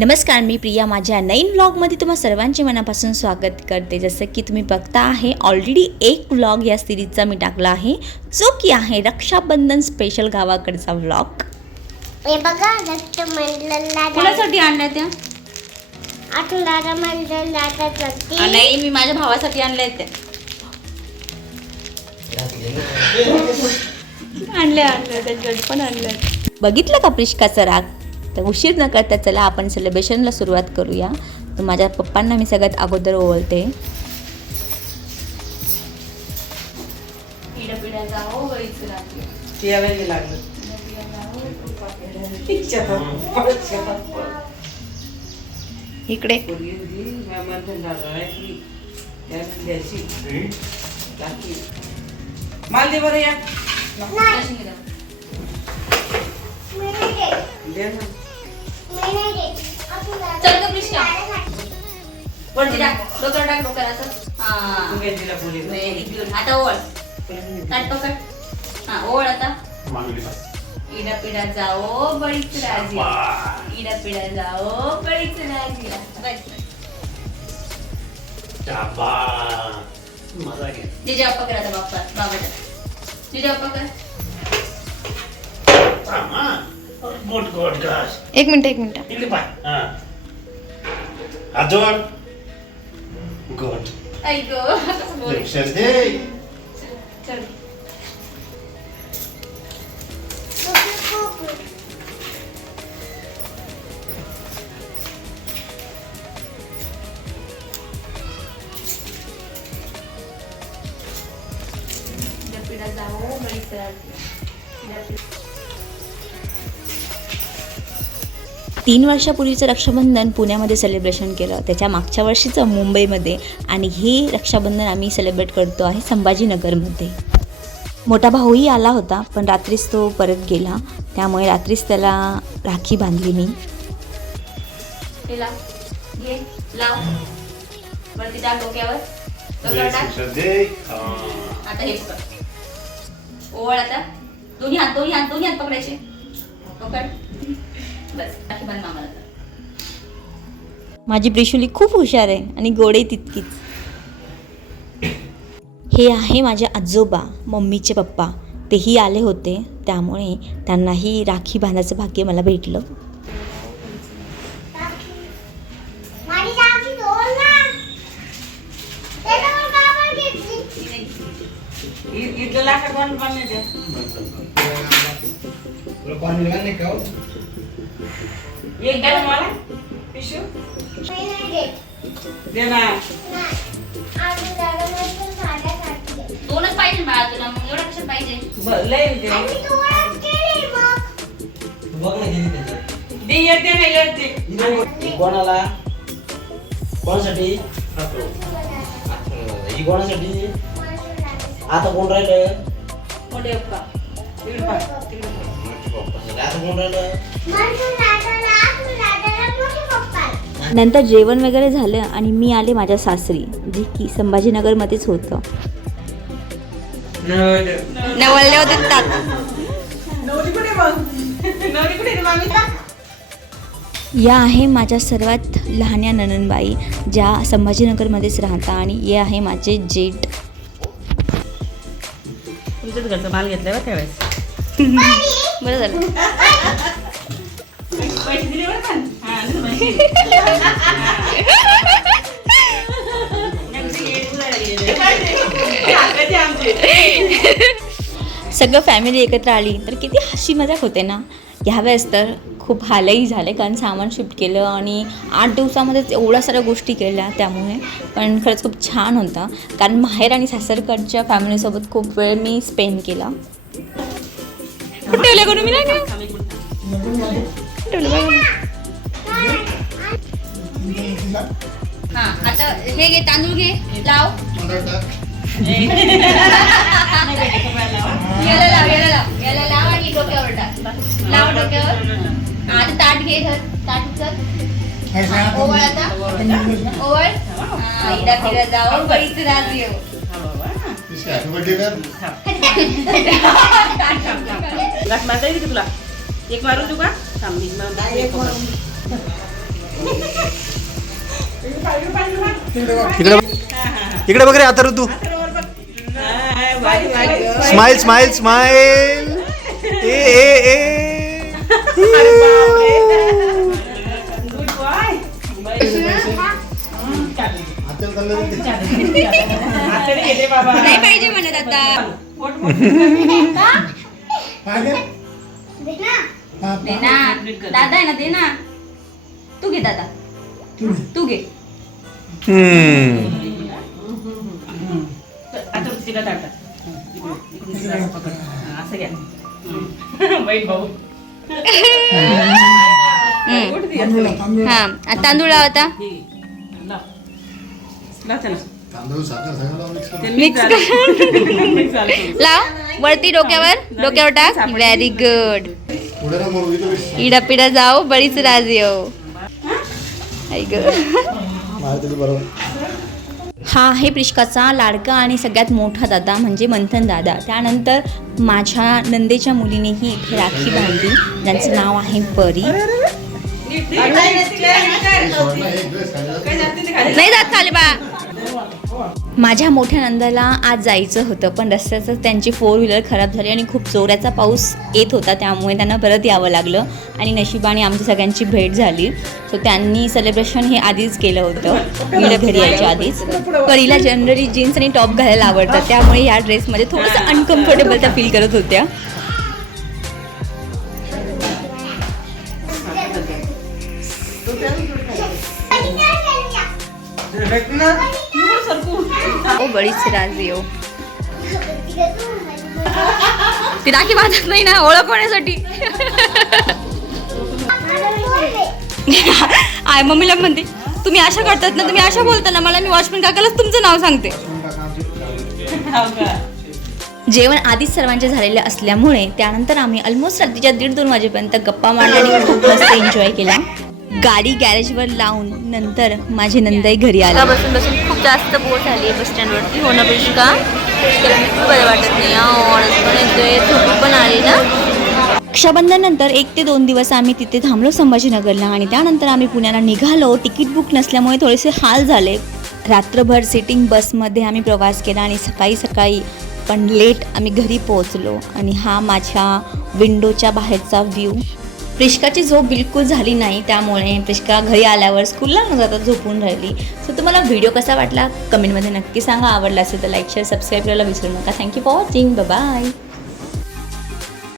नमस्कार मी प्रिया. माझ्या नवीन व्लॉगमध्ये तुम्हा सर्वांचे मनापासून स्वागत करते. जसं की तुम्ही बघता आहे ऑलरेडी एक व्लॉग या सिरीजचा मी टाकला आहे. जो की आहे रक्षाबंधन स्पेशल गावाकडचा व्लॉग हे बघा कुणासाठी आणल्या त्या? मंडळ नाही मी माझ्या भावासाठी आणल्या त्या आणल्या. आणल्या त्यांच्यासाठी पण आणल्या. बघितलं का प्रिशकाचा राग? तर उशीर न करता चला आपण सेलिब्रेशनला सुरुवात करूया. तर माझ्या पप्पांना मी सगळ्यात अगोदर ओळखते यावेळी लागलं. इकडे. माल दे बरं या. चल वरती टाक डोक्यावर टाक असं हा आता ओळ ताट पकड हा ओळ आता इडा पिडा जाओ बळीच राजी इडा पिडा जाओ बळीच राजी बस. जिजा पकड आता बाप्पा बाबाचा जिजा पकड एक मिनिट एक मिनिट। आजोड गुड ऐक कसं बोल लक्षात दे चल। इडा पिडा जाओ बळीच तीन वर्षापूर्वीचं रक्षाबंधन पुण्यामध्ये सेलिब्रेशन केलं. त्याच्या मागच्या वर्षीचं मुंबईमध्ये. आणि हे रक्षाबंधन आम्ही सेलिब्रेट करतो आहे संभाजीनगरमध्ये. मोठा भाऊही आला होता पण रात्रीच तो परत गेला. त्यामुळे रात्रीच त्याला राखी बांधली मी. हे ओवळ आता. दोन्ही हात दोन्ही हात दोन्ही हात पकडायचे. पकड. बस मामाला माझी प्रिशुली खूप हुशार आहे आणि गोडे तितकीच. हे आहे माझे आजोबा मम्मीचे पप्पा. तेही आले होते त्यामुळे त्यांनाही राखी बांधायचं भाग्य मला भेटलं. माझी राखी तोड ना त्याच्यावर का बरं घेतली इ- इथलं लाकड कोण बांधले ते? एक द्या ना मला पिशू मी नाही घेत दे ना नाही आठवडा मंडळ साड्या काढते दोनच पाहिजे बाळा तुला मग एवढं कशात पाहिजे ब- लय दे आणि मी तुम्हाला केली मग दे एक दे ना एक दे कोणाला कोणासाठी ही कोणासाठी आता कोण राहिलं मोठे अप्पा तिकडे पहा, तिकडे पहा. आता कोण राहिलं नंतर जेवण वगैरे झालं आणि मी आले माझ्या सासरी जे की संभाजीनगरमध्येच होतं. नवलले होते या आहे माझ्या सर्वात लहान्या नननबाई ज्या संभाजीनगरमध्येच राहतात आणि हे आहे माझे जेठ. तुमच्याच घरचा माल घेतलाय बा त्यावेळेस? बरं झालं. सगळं फॅमिली एकत्र आली तर किती हशी मजाक होते ना? ह्यावेळेस तर खूप हालही झाले कारण सामान शिफ्ट केलं आणि आठ दिवसामध्येच एवढ्या साऱ्या गोष्टी केल्या त्यामुळे. पण खरंच खूप छान होता कारण माहेर आणि सासरकडच्या फॅमिलीसोबत खूप वेळ मी स्पेंड केला. ठेवल्या करून मी नाही ठेवलं ना. हा आता हे घे तांदूळ घे लाव. याला लाव याला लाव. याला लाव आणि डोक्यावर टाक. लाव डोक्यावर. आता ताट घे धर. ताट चल ओवळ आता. ओवळ. हा, इडा फिरा बळीच येऊ मारता का तुला? एक मारून देऊ का? थांब, एक मारून- एक इकडे बघ. इकडे बघ रे आता ऋतू. स्माइल स्माइल स्माइल ए ए ए. गुड बॉय आतडे घेते बाबा नाही पाहिजे म्हणत आता दादा आहे ना दे ना. तू घे दादा. तू घे हम्म. आता तिला पकड हा, असं घ्या भाऊ. हा तांदूळ लाव आता हे, लाव. वरती डोक्यावर डोक्यावर टाक. व्हेरी गुड इडा पिडा जाओ बळीच राज येऊ ग हा आहे प्रिष्काचा लाडका आणि सगळ्यात मोठा दादा म्हणजे मंथन दादा त्यानंतर माझ्या नंदेच्या मुलीनेही इथे राखी बांधली ज्यांचं नाव आहे परी. नाही जात खाली बा माझ्या मोठ्या नंदाला आज जायचं होतं पण रस्त्याचं त्यांची फोर व्हीलर खराब झाली आणि खूप जोराचा पाऊस येत होता त्यामुळे त्यांना परत यावं लागलं आणि नशिबाने आमची सगळ्यांची भेट झाली. सो त्यांनी सेलिब्रेशन हे आधीच केलं होतं मीला घरी यायच्या आधीच. परीला जनरली जीन्स आणि टॉप घालायला आवडतात त्यामुळे या ड्रेसमध्ये थोडंसं अनकम्फर्टेबल त्या फील करत होत्या. बळीच राज येऊ ती राखी बांधत नाही ना ओळख होण्यासाठी आय मम्मीला म्हणते तुम्ही अशा करतात ना तुम्ही अशा बोलता ना मला मी वॉचमॅन काकालाच तुमचं नाव सांगते. हो? जेवण आधीच सर्वांचे झालेले असल्यामुळे त्यानंतर आम्ही ऑलमोस्ट रात्रीच्या दीड दोन वाजेपर्यंत गप्पा मारल्या आणि खूप मस्त एन्जॉय केला. गाडी गॅरेजवर लावून नंतर माझी नंदाई घरी आला. बसून बसून खूप जास्त बोर झाली बस स्टँडवरती. हो पिष्का पिष्काला बिलकुल बरं वाटत नाही पण आली ना. रक्षाबंधननंतर एक ते दोन दिवस आम्ही तिथे थांबलो संभाजीनगरला आणि त्यानंतर आम्ही पुण्याला निघालो. तिकीट बुक नसल्यामुळे थोडेसे हाल झाले. रात्रभर सिटिंग बसमध्ये आम्ही प्रवास केला आणि सकाळी सकाळी पण लेट आम्ही घरी पोहोचलो. आणि हा माझ्या विंडोच्या बाहेरचा व्ह्यू प्रिष्काची झोप बिलकुल झाली नाही त्यामुळे प्रिष्का घरी आल्यावर स्कूलला न जाता झोपून राहिली. सो तुम्हाला व्हिडिओ कसा वाटला? कमेंटमध्ये नक्की सांगा. आवडला असेल तर लाईक शेअर सबस्क्राईब करायला विसरू नका. Thank you for watching bye